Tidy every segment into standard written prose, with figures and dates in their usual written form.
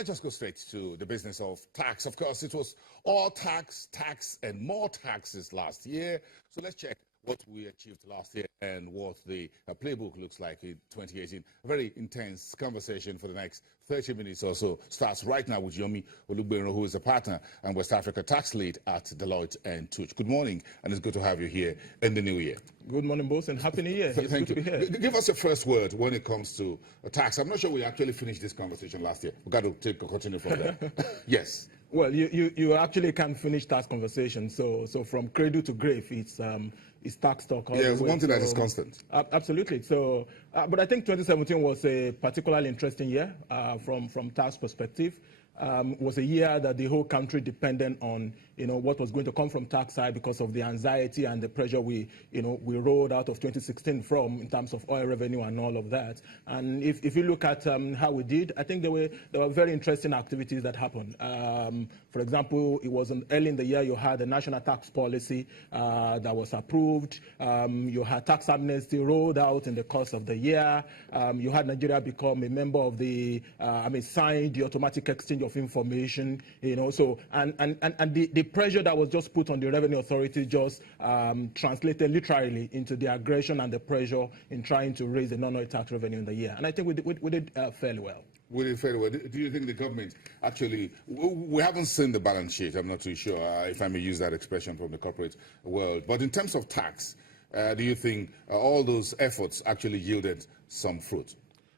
let's just go straight to the business of tax. Of course, it was all tax, and more taxes last year. So let's check what we achieved last year and what the playbook looks like in 2018. A very intense conversation for the next 30 minutes or so starts right now with Yomi Olugbenro, who is a partner and West Africa tax lead at Deloitte and Touch. Good morning, and it's good to have you here in the new year. Good morning, boss, and Happy New Year. Thank you. Give us your first word when it comes to tax. I'm not sure we actually finished this conversation last year. We've got to continue from there. Yes. Well, you actually can't finish tax conversation. So from cradle to grave, it's tax talk. Yeah, it's one thing that is constant. Absolutely. So, but I think 2017 was a particularly interesting year from tax perspective. Was a year that the whole country depended on, what was going to come from tax side because of the anxiety and the pressure we rolled out of 2016 from in terms of oil revenue and all of that. And if you look at how we did, I think there were very interesting activities that happened. For example, it was early in the year you had the national tax policy that was approved. You had tax amnesty rolled out in the course of the year. You had Nigeria become a member of signed the automatic exchange of information, so and the pressure that was just put on the revenue authority just translated literally into the aggression and the pressure in trying to raise the non-oil tax revenue in the year. And I think we did fairly well. We did fairly well. Do you think the government actually, we haven't seen the balance sheet, I'm not too sure if I may use that expression from the corporate world, but in terms of tax, do you think all those efforts actually yielded some fruit?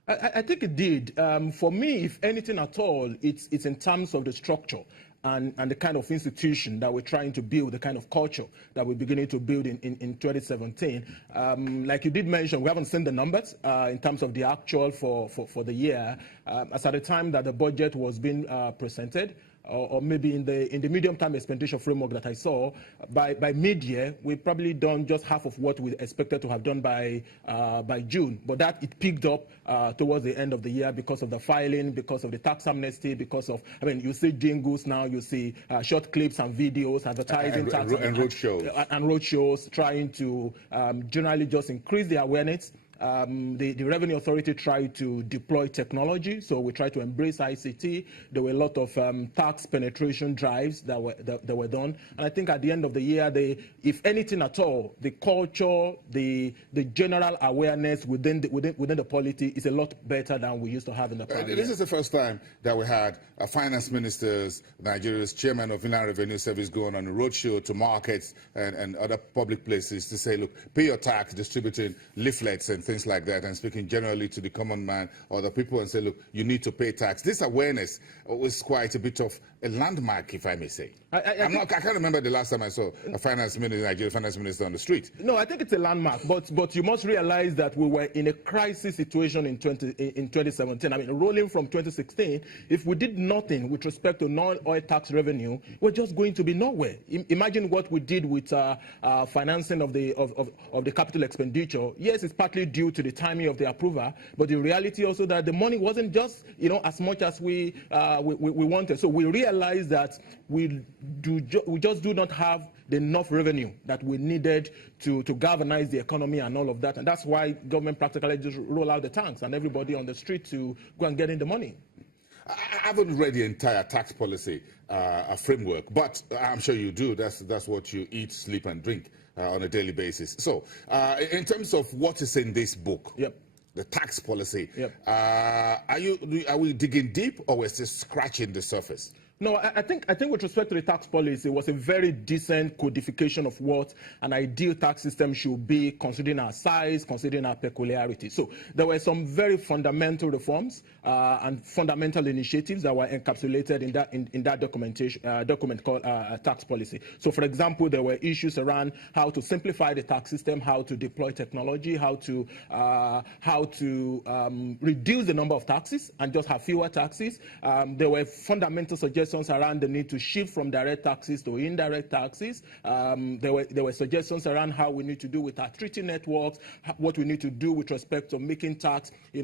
I think it did. For me, if anything at all, it's in terms of the structure and the kind of institution that we're trying to build, the kind of culture that we're beginning to build in 2017. Like you did mention, we haven't seen the numbers in terms of the actual for the year. As at the time that the budget was being presented, or maybe in the medium-term expenditure framework that I saw, by mid-year, we've probably done just half of what we expected to have done by June. But that it picked up towards the end of the year because of the filing, because of the tax amnesty, because of, you see jingles now, you see short clips and videos, advertising, tax and road shows. And road shows, trying to generally just increase the awareness. The Revenue Authority tried to deploy technology, so we tried to embrace ICT. There were a lot of tax penetration drives that were done, and I think at the end of the year, if anything at all, the culture, the general awareness within the polity is a lot better than we used to have in the past. This is the first time that we had finance ministers, Nigeria's chairman of Inland Revenue Service, going on a roadshow to markets and other public places to say, look, pay your tax, distributing leaflets and things like that, and speaking generally to the common man or the people and say, look, you need to pay tax. This awareness was quite a bit of a landmark, if I may say. I can't remember the last time I saw a Nigerian finance minister on the street. No, I think it's a landmark, but you must realize that we were in a crisis situation in 2017. Rolling from 2016, if we did nothing with respect to non-oil tax revenue, we're just going to be nowhere. Imagine what we did with financing of the capital expenditure. Yes, it's partly due to the timing of the approval, but the reality also that the money wasn't just as much as we wanted. So we realized that we just do not have enough revenue that we needed to galvanize the economy and all of that, and that's why government practically just roll out the tanks and everybody on the street to go and get in the money. I haven't read the entire tax policy framework, but I'm sure you do. That's what you eat, sleep, and drink on a daily basis. So, in terms of what is in this book, yep, the tax policy, yep, are we digging deep, or we're still scratching the surface? No, I think with respect to the tax policy, it was a very decent codification of what an ideal tax system should be, considering our size, considering our peculiarity. So there were some very fundamental reforms and fundamental initiatives that were encapsulated in that document called tax policy. So, for example, there were issues around how to simplify the tax system, how to deploy technology, how to reduce the number of taxes and just have fewer taxes. There were fundamental suggestions around the need to shift from direct taxes to indirect taxes. There were suggestions around how we need to do with our treaty networks, what we need to do with respect to making tax, to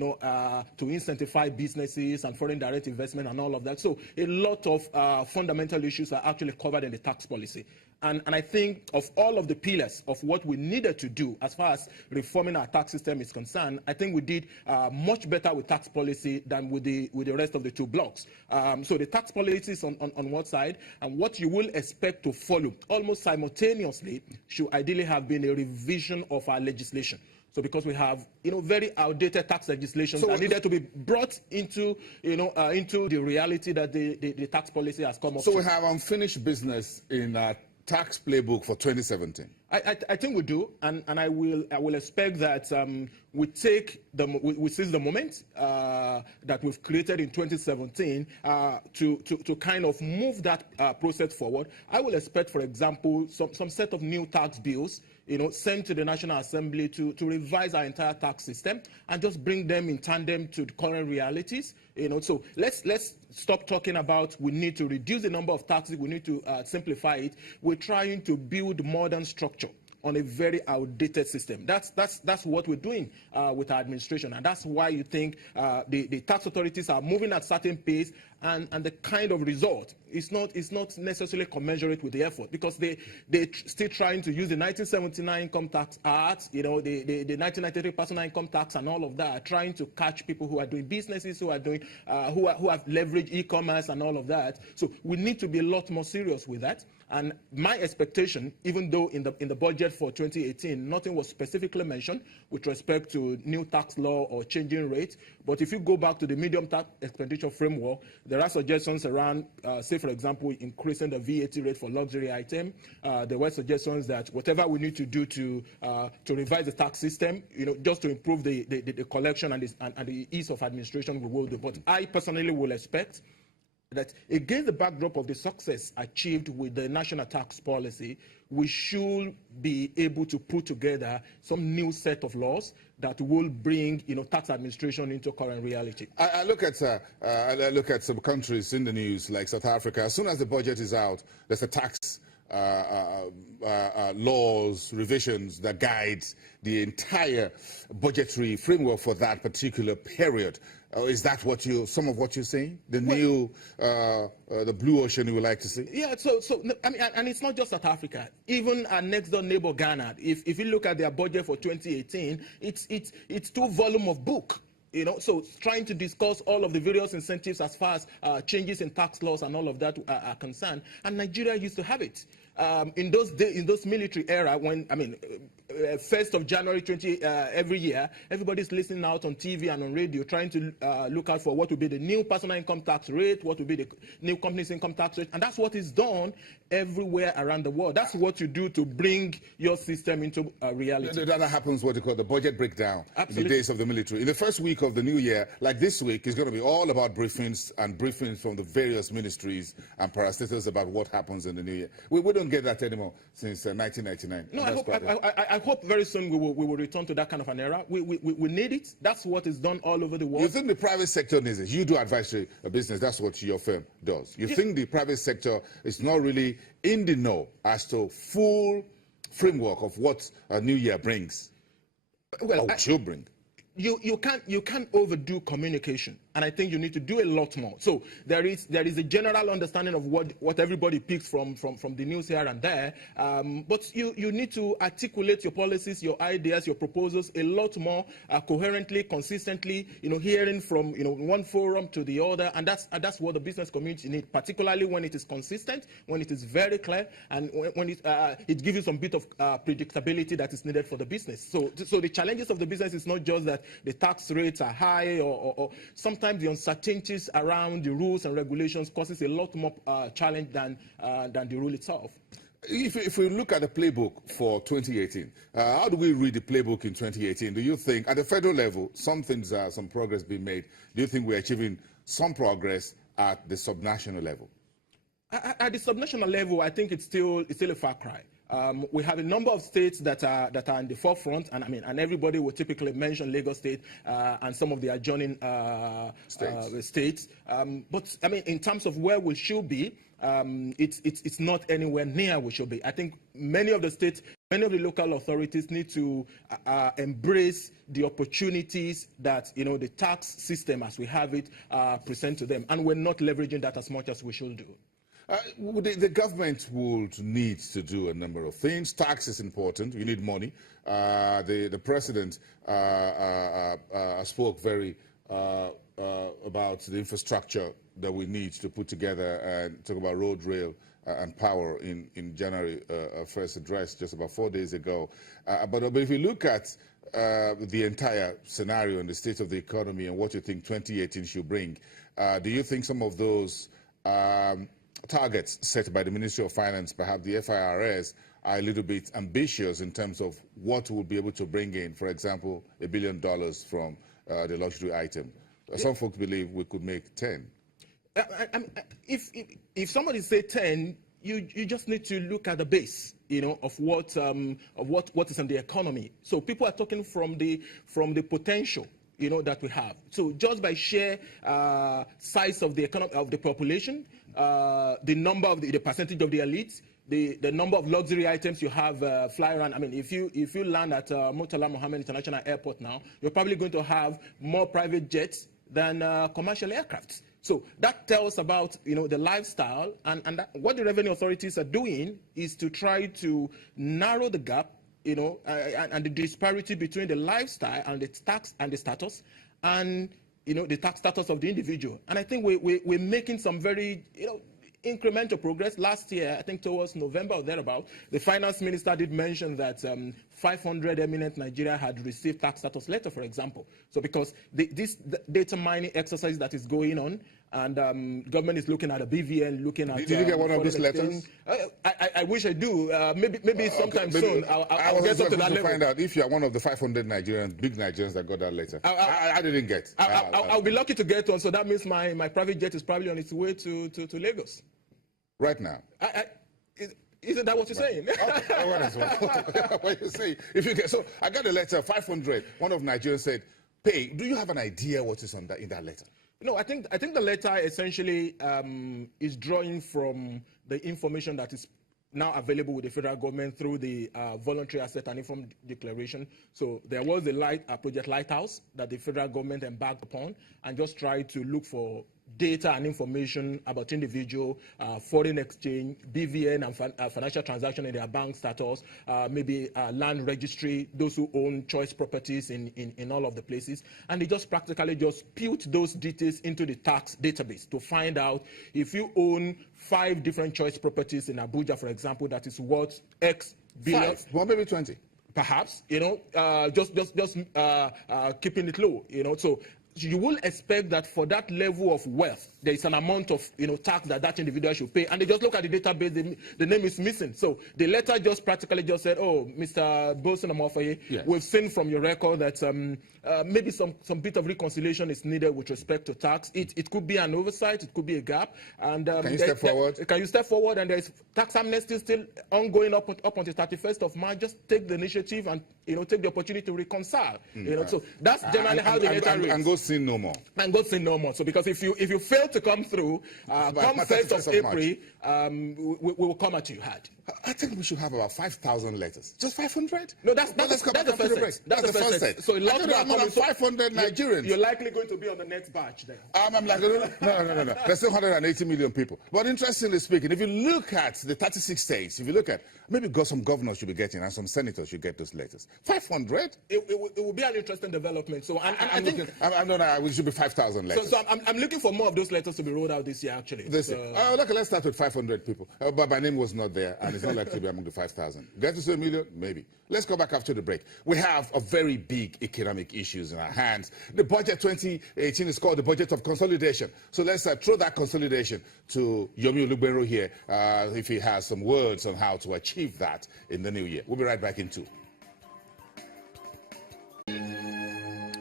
incentivize businesses and foreign direct investment and all of that. So a lot of fundamental issues are actually covered in the tax policy. And I think of all of the pillars of what we needed to do as far as reforming our tax system is concerned, I think we did much better with tax policy than with the rest of the two blocks. So the tax policy is on one side, and what you will expect to follow almost simultaneously should ideally have been a revision of our legislation. So because we have, very outdated tax legislation that needed to be brought into, into the reality that the tax policy has come up So to. we have unfinished business in tax playbook for 2017. I think we do, and I will expect that we seize the moment that we've created in 2017 to kind of move that process forward. I will expect, for example, some set of new tax bills, sent to the National Assembly to revise our entire tax system and just bring them in tandem to the current realities. So let's stop talking about we need to reduce the number of taxes, we need to simplify it. We're trying to build modern structure on a very outdated system. That's what we're doing with our administration, and that's why you think the tax authorities are moving at a certain pace, and the kind of result is not necessarily commensurate with the effort, because they're still trying to use the 1979 Income Tax Act, the 1993 Personal Income Tax, and all of that, trying to catch people who are doing businesses, who are doing who have leveraged e-commerce and all of that. So we need to be a lot more serious with that. And my expectation, even though in the budget for 2018, nothing was specifically mentioned with respect to new tax law or changing rates, but if you go back to the medium tax expenditure framework, there are suggestions around, say, for example, increasing the VAT rate for luxury items. There were suggestions that whatever we need to do to revise the tax system, just to improve the collection and the ease of administration, we will do. But I personally will expect that against the backdrop of the success achieved with the national tax policy, we should be able to put together some new set of laws that will bring, tax administration into current reality. I look at some countries in the news like South Africa. As soon as the budget is out, there's a tax laws, revisions that guides the entire budgetary framework for that particular period. Is that some of what you're saying? The new, the blue ocean you would like to see? Yeah, so I mean, and it's not just South Africa. Even our next door neighbor Ghana, if you look at their budget for 2018, it's 2 volumes of book. So trying to discuss all of the various incentives as far as changes in tax laws and all of that are concerned. And Nigeria used to have it. In those military era, when, 1st of January every year, everybody's listening out on TV and on radio, trying to look out for what will be the new personal income tax rate, what will be the new company's income tax rate, and that's what is done everywhere around the world. That's what you do to bring your system into reality. That happens what you call the budget breakdown. Absolutely. In the days of the military. In the first week of the new year, like this week, is going to be all about briefings from the various ministries and parastatals about what happens in the new year. We don't get that anymore since 1999. No, I hope very soon we will return to that kind of an era. We need it. That's what is done all over the world. You think the private sector needs it? You do advisory business. That's what your firm does. You think the private sector is not really in the know as to full framework of what a new year brings? Well, or should bring. You can't overdo communication, and I think you need to do a lot more. So there is a general understanding of what everybody picks from the news here and there, but you need to articulate your policies, your ideas, your proposals a lot more coherently, consistently. Hearing from one forum to the other, and that's what the business community needs, particularly when it is consistent, when it is very clear, and when it gives you some bit of predictability that is needed for the business. So the challenges of the business is not just that the tax rates are high, or sometimes the uncertainties around the rules and regulations causes a lot more challenge than the rule itself. If we look at the playbook for 2018, how do we read the playbook in 2018? Do you think, at the federal level, some progress being made? Do you think we're achieving some progress at the subnational level? At the subnational level, I think it's still a far cry. We have a number of states that are in the forefront, and everybody will typically mention Lagos State and some of the adjoining states. But in terms of where we should be, it's not anywhere near where we should be. I think many of the states, many of the local authorities need to embrace the opportunities that the tax system as we have it present to them, and we're not leveraging that as much as we should do. The government would need to do a number of things. Tax is important. You need money. The president spoke very about the infrastructure that we need to put together and talk about road, rail, and power in January first address just about 4 days ago. But if you look at the entire scenario and the state of the economy and what you think 2018 should bring, do you think some of those targets set by the Ministry of Finance, perhaps the FIRS, are a little bit ambitious in terms of what we'll be able to bring in, for example, $1 billion from the luxury item? Some folks believe we could make 10. If somebody say 10, you just need to look at the base, of what is in the economy. So people are talking from the potential, that we have. So just by sheer size of the economy of the population, the number of the percentage of the elites, the number of luxury items you have fly around. I mean, if you land at Murtala Mohammed International Airport now, you're probably going to have more private jets than commercial aircraft. So that tells about the lifestyle, and what the revenue authorities are doing is to try to narrow the gap, and the disparity between the lifestyle and the tax and the status, and the tax status of the individual. And I think we're making some very incremental progress. Last year, I think towards November or thereabout, the finance minister did mention that 500 eminent Nigeria had received tax status letter, for example. So because this data mining exercise that is going on, and government is looking at a BVN, looking at... Did you get one of those letters? I wish I do. Maybe sometime soon. I'll get up to that level. Find out if you are one of the 500 Nigerians, big Nigerians that got that letter. I didn't get. I'll be lucky to get one, so that means my private jet is probably on its way to Lagos. Right now? Isn't that what you're saying? What you say? If you get, so I got a letter, 500. One of Nigerians said, "Pay." Do you have an idea what is in that letter? No, I think the letter essentially is drawing from the information that is now available with the federal government through the voluntary asset and income declaration. So there was a project Lighthouse that the federal government embarked upon and just tried to look for data and information about individual, foreign exchange, BVN and financial transaction in their bank status, maybe land registry, those who own choice properties in all of the places. And they just practically just put those details into the tax database to find out if you own 5 different choice properties in Abuja, for example, that is worth X billion. 5, well, maybe 20. Perhaps, just keeping it low, So you will expect that for that level of wealth, there is an amount of tax that individual should pay, and they just look at the database, the name is missing. So the letter just practically just said, "Oh, Mr. Bosun Amofaye, yes, we've seen from your record that maybe some bit of reconciliation is needed with respect to tax. It could be an oversight, it could be a gap." And can you step forward? Can you step forward? And there's tax amnesty still ongoing up until 31st of March. Just take the initiative and take the opportunity to reconcile. So that's generally how the letter reads. And go sin no more. And go sin no more. So because if you fail to come through, come 1st of April, we will come at you hard. I think we should have about 5,000 letters. Just 500? No, that's the first set. That's the first set. So more than 500 Nigerians. You're likely going to be on the next batch then. I'm like, no. There's still 180 million people. But interestingly speaking, if you look at the 36 states, if you look at, maybe some governors should be getting and some senators should get those letters. 500? It will be an interesting development. So I think we should be 5,000 letters. So I'm looking for more of those letters to be rolled out this year, actually. Let's start with 500 people. But my name was not there, and it's not likely to be among the 5,000. Get to say a million? Maybe. Let's go back after the break. We have a very big economic issues in our hands. The budget 2018 is called the budget of consolidation. So let's throw that consolidation to Yomi Olugbenro here, if he has some words on how to achieve that in the new year. We'll be right back in 2.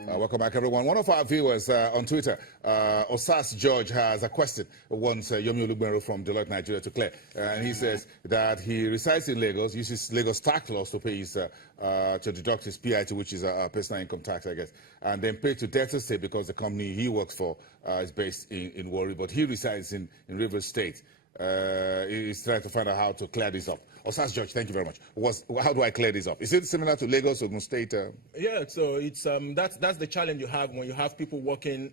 Welcome back, everyone. One of our viewers on Twitter, Osas George, has a question. Wants Yomi Olugbenro from Deloitte, Nigeria, to clear. And he says that he resides in Lagos, uses Lagos tax laws to pay his, to deduct his PIT, which is a personal income tax, I guess, and then pay to Delta State because the company he works for is based in Warri, but he resides in Rivers State. is trying to find out how to clear this up. Osas George, thank you very much. How do I clear this up? Is it similar to Lagos, Ogun State? Yeah, so it's that's the challenge you have when you have people working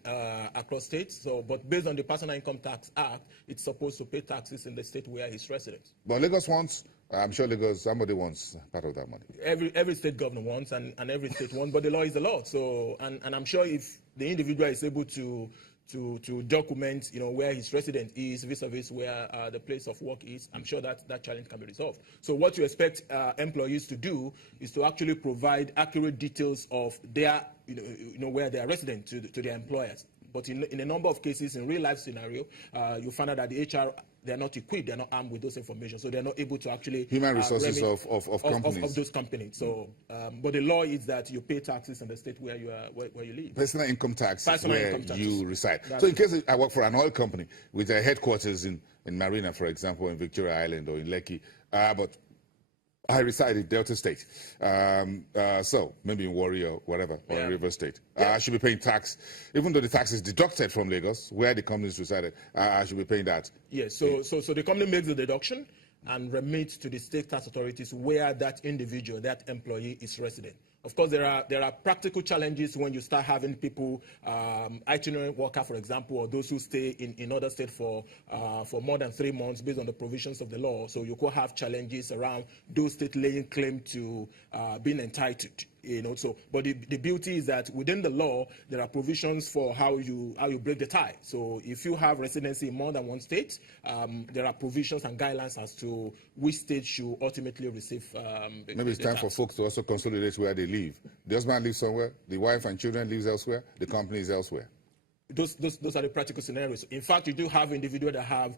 across states. So, but based on the Personal Income Tax Act, it's supposed to pay taxes in the state where he's resident. But Lagos wants, I'm sure Lagos, somebody wants part of that money. Every state governor wants, and every state wants, but the law is the law. So, and I'm sure if the individual is able to document, where his resident is vis-a-vis where the place of work is, I'm sure that challenge can be resolved. So what you expect employees to do is to actually provide accurate details of their, where they are resident to their employers. But in a number of cases, in real life scenario, you find out that the HR, they're not equipped, they're not armed with those information, so they're not able to actually human resources of companies. Of those companies. So, but the law is that you pay taxes in the state where you are, where you live. Personal income tax is where you reside. That's so in case I work for an oil company with their headquarters in Marina, for example, in Victoria Island or in Lekki, but I reside in Delta State, so maybe in Warri or whatever, or in River State. I should be paying tax, even though the tax is deducted from Lagos, where the company is resided. I should be paying that. Yes. So the company makes the deduction and remits to the state tax authorities where that individual, that employee, is resident. Of course, there are practical challenges when you start having people, itinerant worker, for example, or those who stay in other states for more than 3 months based on the provisions of the law. So you could have challenges around those states laying claim to being entitled. So, but the beauty is that within the law, there are provisions for how you break the tie. So if you have residency in more than one state, there are provisions and guidelines as to which state should ultimately receive. Maybe it's time for folks to also consolidate where they live. The husband lives somewhere, the wife and children lives elsewhere, the company is elsewhere. Those are the practical scenarios. In fact, you do have individuals that have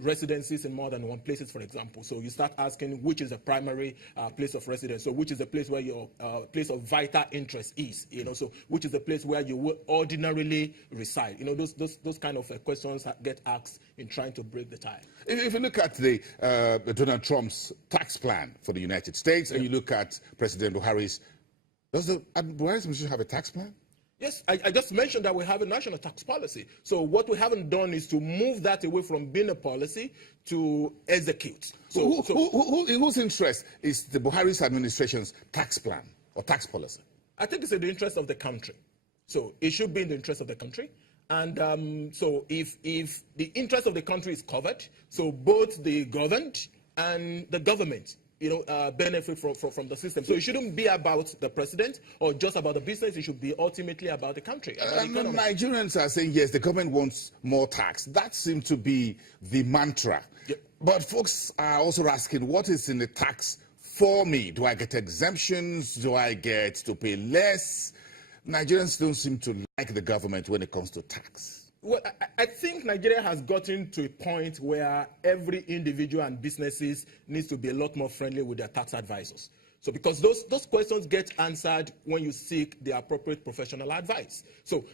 residencies in more than one places, for example. So you start asking which is the primary place of residence. So which is the place where your place of vital interest is. So which is the place where you will ordinarily reside. Those kind of questions that get asked in trying to break the tie. If you look at the Donald Trump's tax plan for the United States, and you look at President Buhari's, does the Buhari's administration have a tax plan? Yes, I just mentioned that we have a national tax policy. So what we haven't done is to move that away from being a policy to execute. So, in whose interest is the Buhari's administration's tax plan or tax policy? I think it's in the interest of the country. So it should be in the interest of the country. And so if the interest of the country is covered, so both the governed and the government benefit from the system. So it shouldn't be about the president or just about the business. It should be ultimately about the country. Nigerians are saying, yes, the government wants more tax. That seems to be the mantra. Yep. But folks are also asking, what is in the tax for me? Do I get exemptions? Do I get to pay less? Nigerians don't seem to like the government when it comes to tax. Well, I think Nigeria has gotten to a point where every individual and businesses needs to be a lot more friendly with their tax advisors. So because those questions get answered when you seek the appropriate professional advice. So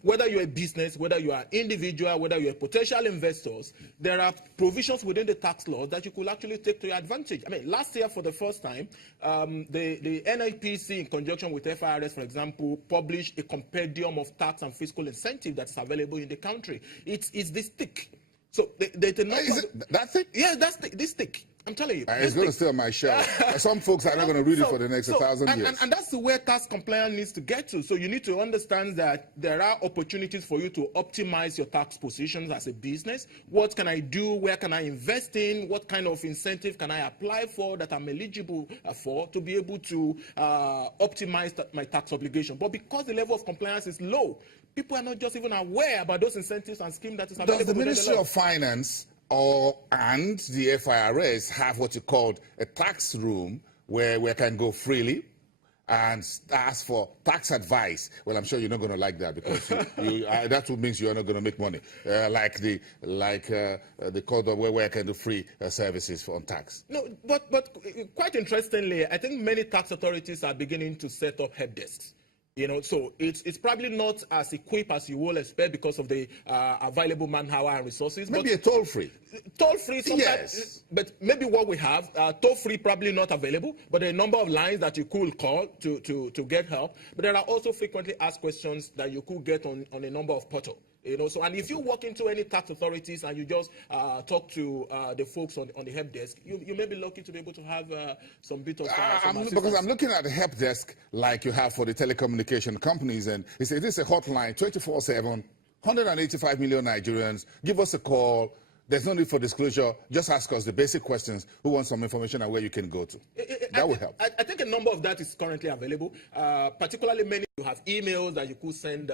whether you're a business, whether you are individual, whether you're potential investors, there are provisions within the tax law that you could actually take to your advantage. I mean, last year for the first time, the NIPC in conjunction with FIRS, for example, published a compendium of tax and fiscal incentive that's available in the country. It's this thick. So that's it? Yeah, that's this thick. I'm telling you. It's going to stay on my shelf. Some folks are not going to read it for the next 1,000 years. And that's where tax compliance needs to get to. So you need to understand that there are opportunities for you to optimize your tax positions as a business. What can I do? Where can I invest in? What kind of incentive can I apply for that I'm eligible for to be able to optimize my tax obligation? But because the level of compliance is low, people are not just even aware about those incentives and schemes that is available. Does the Ministry of Finance and the FIRS have what you call a tax room where we can go freely and ask for tax advice? Well, I'm sure you're not going to like that because that means you're not going to make money. Like the code where I can do free services on tax. No, but quite interestingly, I think many tax authorities are beginning to set up help desks. So it's probably not as equipped as you will expect because of the available manpower and resources. Maybe a toll-free. Toll-free, sometimes, yes. But maybe what we have, toll-free probably not available, but there are a number of lines that you could call to get help. But there are also frequently asked questions that you could get on a number of portals. So, and if you walk into any tax authorities and you just talk to the folks on the help desk, you may be lucky to be able to have some bit of some assistance. Because I'm looking at the help desk like you have for the telecommunication companies, and it says this is a hotline 24/7, 185 million Nigerians. Give us a call. There's no need for disclosure. Just ask us the basic questions. Who wants some information and where you can go to? That will help. I think a number of that is currently available. Particularly many you have emails that you could send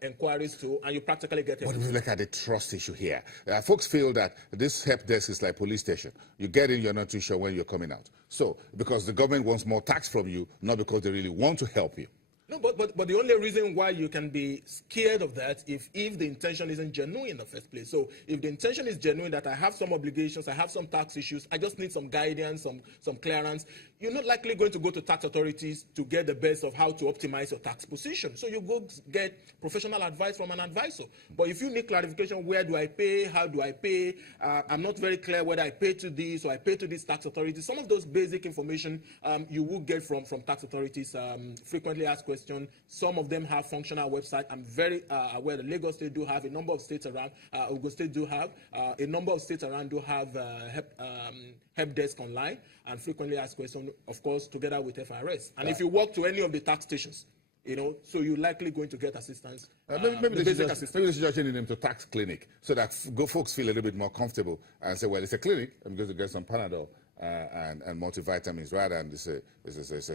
inquiries to, and you practically get it. But if you look at the trust issue here, folks feel that this help desk is like police station. You get in, you're not too sure when you're coming out. So, because the government wants more tax from you, not because they really want to help you. No, but the only reason why you can be scared of that if the intention isn't genuine in the first place. So if the intention is genuine, that I have some obligations, I have some tax issues, I just need some guidance, some clearance, you're not likely going to go to tax authorities to get the best of how to optimize your tax position. So you go get professional advice from an advisor. But if you need clarification, where do I pay, how do I pay, I'm not very clear whether I pay to this or I pay to this tax authority, some of those basic information you will get from tax authorities. Frequently asked questions. Some of them have functional website. I'm very aware that Lagos State do have, a number of states around, Ogun State do have, a number of states around do have help desk online, and frequently asked questions, of course, together with FRS. And if you walk to any of the tax stations, so you're likely going to get assistance. Maybe they should just change the name to tax clinic so that folks feel a little bit more comfortable and say, well, it's a clinic, I'm going to get some Panadol and multivitamins, rather than it's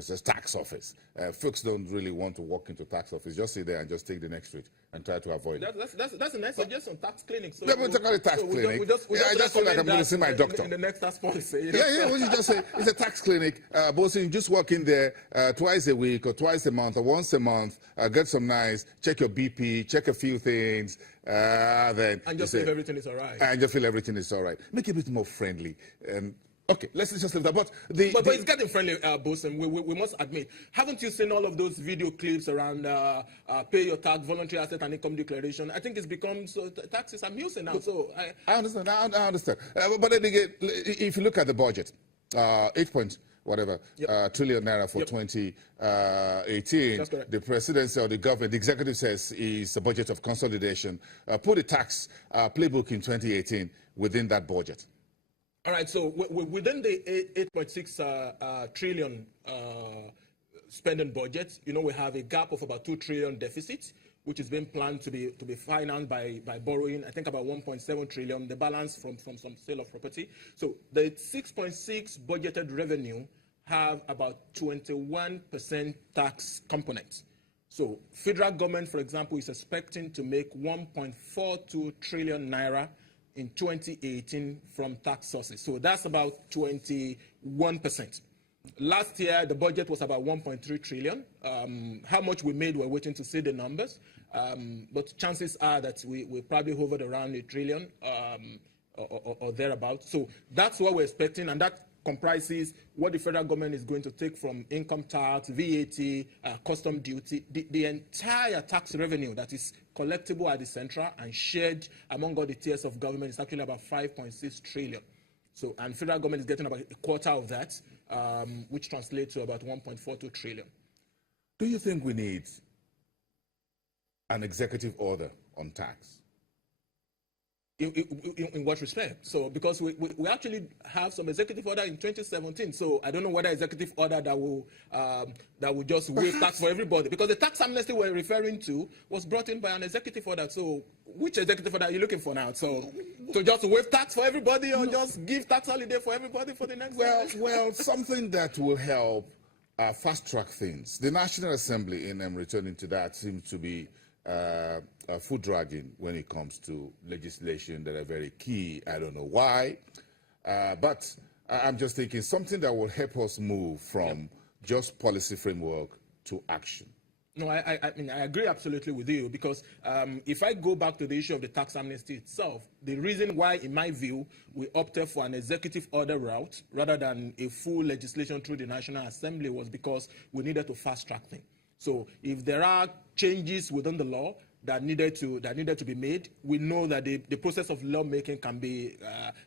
a tax office. Folks don't really want to walk into tax office. Just sit there and just take the next street and try to avoid it. That's a nice suggestion, tax clinic. So yeah, we'll talk about tax clinic. I just feel like I'm going to see my doctor. In the next tax policy. Yeah, we should just say it's a tax clinic. Both you just walk in there twice a week or twice a month or once a month, get some nice, check your BP, check a few things, then and just feel everything is all right. And just feel everything is all right. Make it a bit more friendly. Okay, let's just leave that. But it's getting friendly, Bosun. We must admit. Haven't you seen all of those video clips around pay your tax, voluntary asset and income declaration? I think it's become tax is amusing now. So I understand. I understand. But then again, if you look at the budget, 8 point whatever trillion naira for 2018. That's correct. The presidency or the government, the executive says is a budget of consolidation. Put the tax playbook in 2018 within that budget. All right, so within the 8.6 trillion spending budget, we have a gap of about 2 trillion deficit, which is being planned to be financed by borrowing, I think about 1.7 trillion, the balance from some sale of property. So the 6.6 budgeted revenue have about 21% tax component. So federal government, for example, is expecting to make 1.42 trillion naira in 2018 from tax sources. So that's about 21%. Last year, the budget was about 1.3 trillion. How much we made, we're waiting to see the numbers. But chances are that we probably hovered around a trillion or thereabouts. So that's what we're expecting, and that comprises what the federal government is going to take from income tax, VAT, custom duty, the entire tax revenue that is collectible at the central and shared among all the tiers of government is actually about 5.6 trillion. So, and federal government is getting about a quarter of that, which translates to about 1.42 trillion. Do you think we need an executive order on tax? In what respect? So, because we actually have some executive order in 2017. So, I don't know whether executive order that will just waive tax for everybody. Because the tax amnesty we're referring to was brought in by an executive order. So, which executive order are you looking for now? So, to just waive tax for everybody, or just give tax holiday for everybody for the next year? Well, something that will help fast track things. The National Assembly, and I'm returning to that, seems to be foot dragging when it comes to legislation that are very key. I don't know why, but I'm just thinking something that will help us move from just policy framework to action. No, I mean, I agree absolutely with you, because if I go back to the issue of the tax amnesty itself, the reason why, in my view, we opted for an executive order route rather than a full legislation through the National Assembly was because we needed to fast track things. So if there are changes within the law that needed to be made, we know that the process of lawmaking can be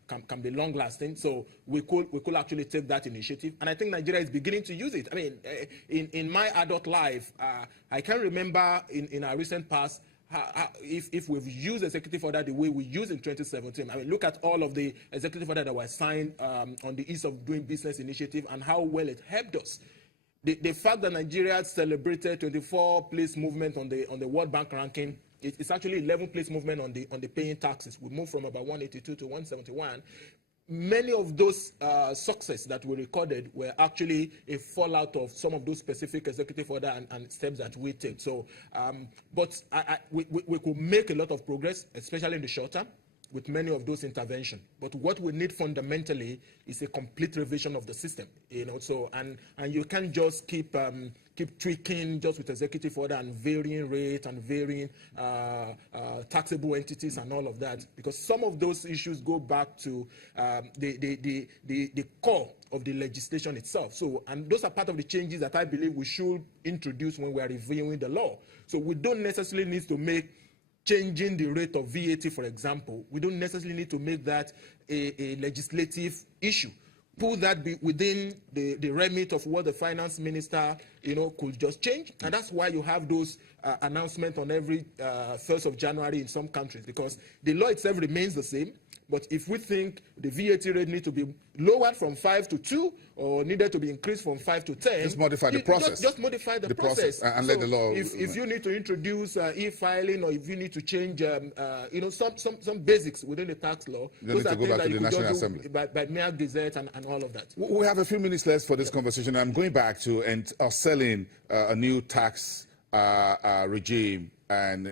long-lasting. So we could actually take that initiative, and I think Nigeria is beginning to use it. I mean, in my adult life, I can remember in our recent past if we've used executive order the way we used in 2017. I mean, look at all of the executive order that were signed on the Ease of Doing Business initiative and how well it helped us. The fact that Nigeria celebrated 24-place movement on the World Bank ranking, it's actually 11-place movement on the paying taxes. We moved from about 182 to 171. Many of those successes that we recorded were actually a fallout of some of those specific executive order and steps that we take. So, but we could make a lot of progress, especially in the short term, with many of those interventions. But what we need fundamentally is a complete revision of the system. So and you can't just keep tweaking just with executive order and varying rate and varying taxable entities and all of that, because some of those issues go back to the core of the legislation itself. So, and those are part of the changes that I believe we should introduce when we are reviewing the law. So we don't necessarily need to make changing the rate of VAT, for example. We don't necessarily need to make that a legislative issue. Put that within the remit of what the finance minister, could just change. And that's why you have those announcements on every 1st of January in some countries, because the law itself remains the same. But if we think the VAT rate needs to be lowered from 5 to 2 or needed to be increased from 5 to 10, just modify the process. Just modify the process. And let the law. If you need to introduce e-filing, or if you need to change, some basics within the tax law, you need to go back to the National Assembly by mere gazette and all of that. We have a few minutes left for this conversation. I'm going back to selling a new tax regime and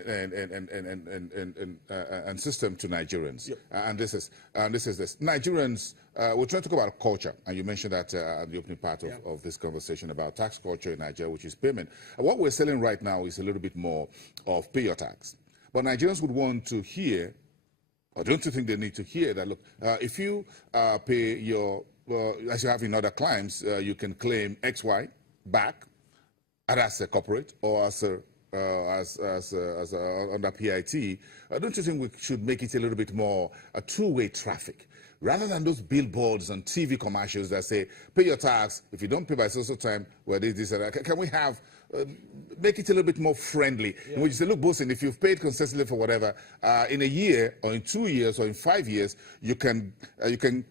system to Nigerians. Yep. And this is this. Nigerians, we're trying to talk about culture, and you mentioned that at the opening part of this conversation about tax culture in Nigeria, which is payment. And what we're selling right now is a little bit more of pay your tax. But Nigerians would want to hear, or don't you think they need to hear that, look, if you pay your, as you have in other climes, you can claim XY back, either as a corporate or as a under PIT, don't you think we should make it a little bit more a two-way traffic, rather than those billboards and TV commercials that say, pay your tax, if you don't pay by social time, well, this and that. Can we have, make it a little bit more friendly? In which you say, look, Bosin, if you've paid consistently for whatever, in a year or in 2 years or in 5 years, you can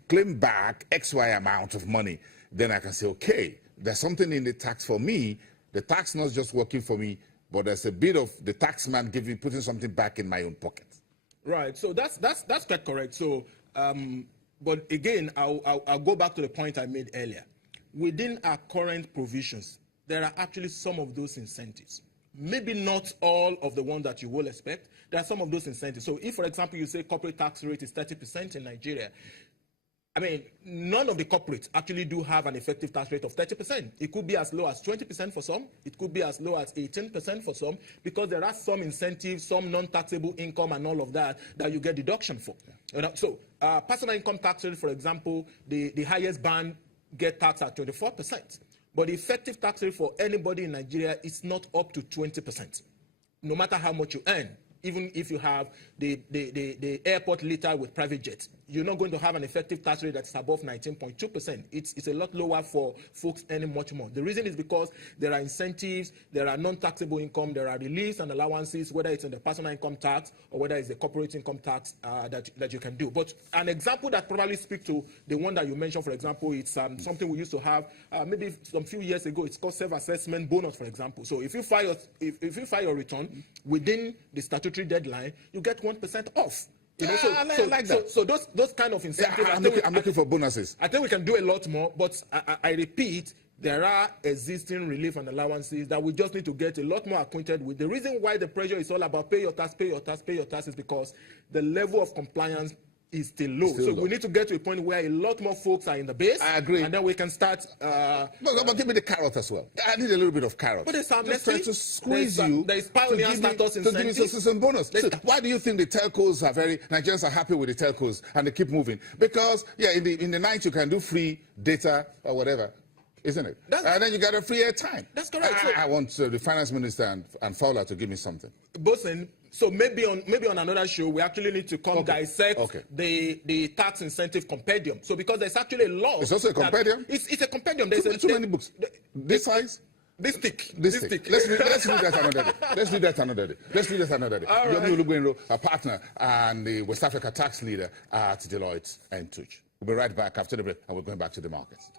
claim back XY amount of money. Then I can say, okay, there's something in the tax for me. The tax not just working for me, but there's a bit of the taxman putting something back in my own pocket. Right. So that's quite correct. So, but again, I'll go back to the point I made earlier. Within our current provisions, there are actually some of those incentives. Maybe not all of the ones that you will expect. There are some of those incentives. So if, for example, you say corporate tax rate is 30% in Nigeria, I mean, none of the corporates actually do have an effective tax rate of 30%. It could be as low as 20% for some. It could be as low as 18% for some, because there are some incentives, some non-taxable income and all of that you get deduction for. Yeah. So personal income tax rate, for example, the highest band get taxed at 24%. But the effective tax rate for anybody in Nigeria is not up to 20%, no matter how much you earn. Even if you have the airport litter with private jets, you're not going to have an effective tax rate that's above 19.2%. It's a lot lower for folks earning much more. The reason is because there are incentives, there are non-taxable income, there are reliefs and allowances, whether it's in the personal income tax or whether it's the corporate income tax that you can do. But an example that probably speaks to the one that you mentioned, for example, it's something we used to have maybe some few years ago. It's called self-assessment bonus, for example. So if you file your return within the statutory deadline, you get 1% off. I like that. So those kind of incentives. Yeah, I'm looking for bonuses. I think we can do a lot more, but I repeat, there are existing relief and allowances that we just need to get a lot more acquainted with. The reason why the pressure is all about pay your tax, pay your tax, pay your tax is because the level of compliance is still low. We need to get to a point where a lot more folks are in the base. I agree. And then we can start. But give me the carrot as well. I need a little bit of carrot. But there's just trying to squeeze you. There is pioneer status to give me some bonus. So why do you think the telcos are Nigerians are happy with the telcos and they keep moving? Because, in the night you can do free data or whatever. Isn't it? And then you got a free airtime. That's correct. I want the finance minister and Fowler to give me something. Bosin, so maybe on another show we actually need to dissect the tax incentive compendium. So because there's actually a law. It's also a compendium. It's a compendium. There's too many books. This size. This stick. Let's do that another day. Let's do that another day. All right. Yomi Olugbenro, a partner and the West Africa tax leader at Deloitte and Touch. We'll be right back after the break, and we're going back to the markets.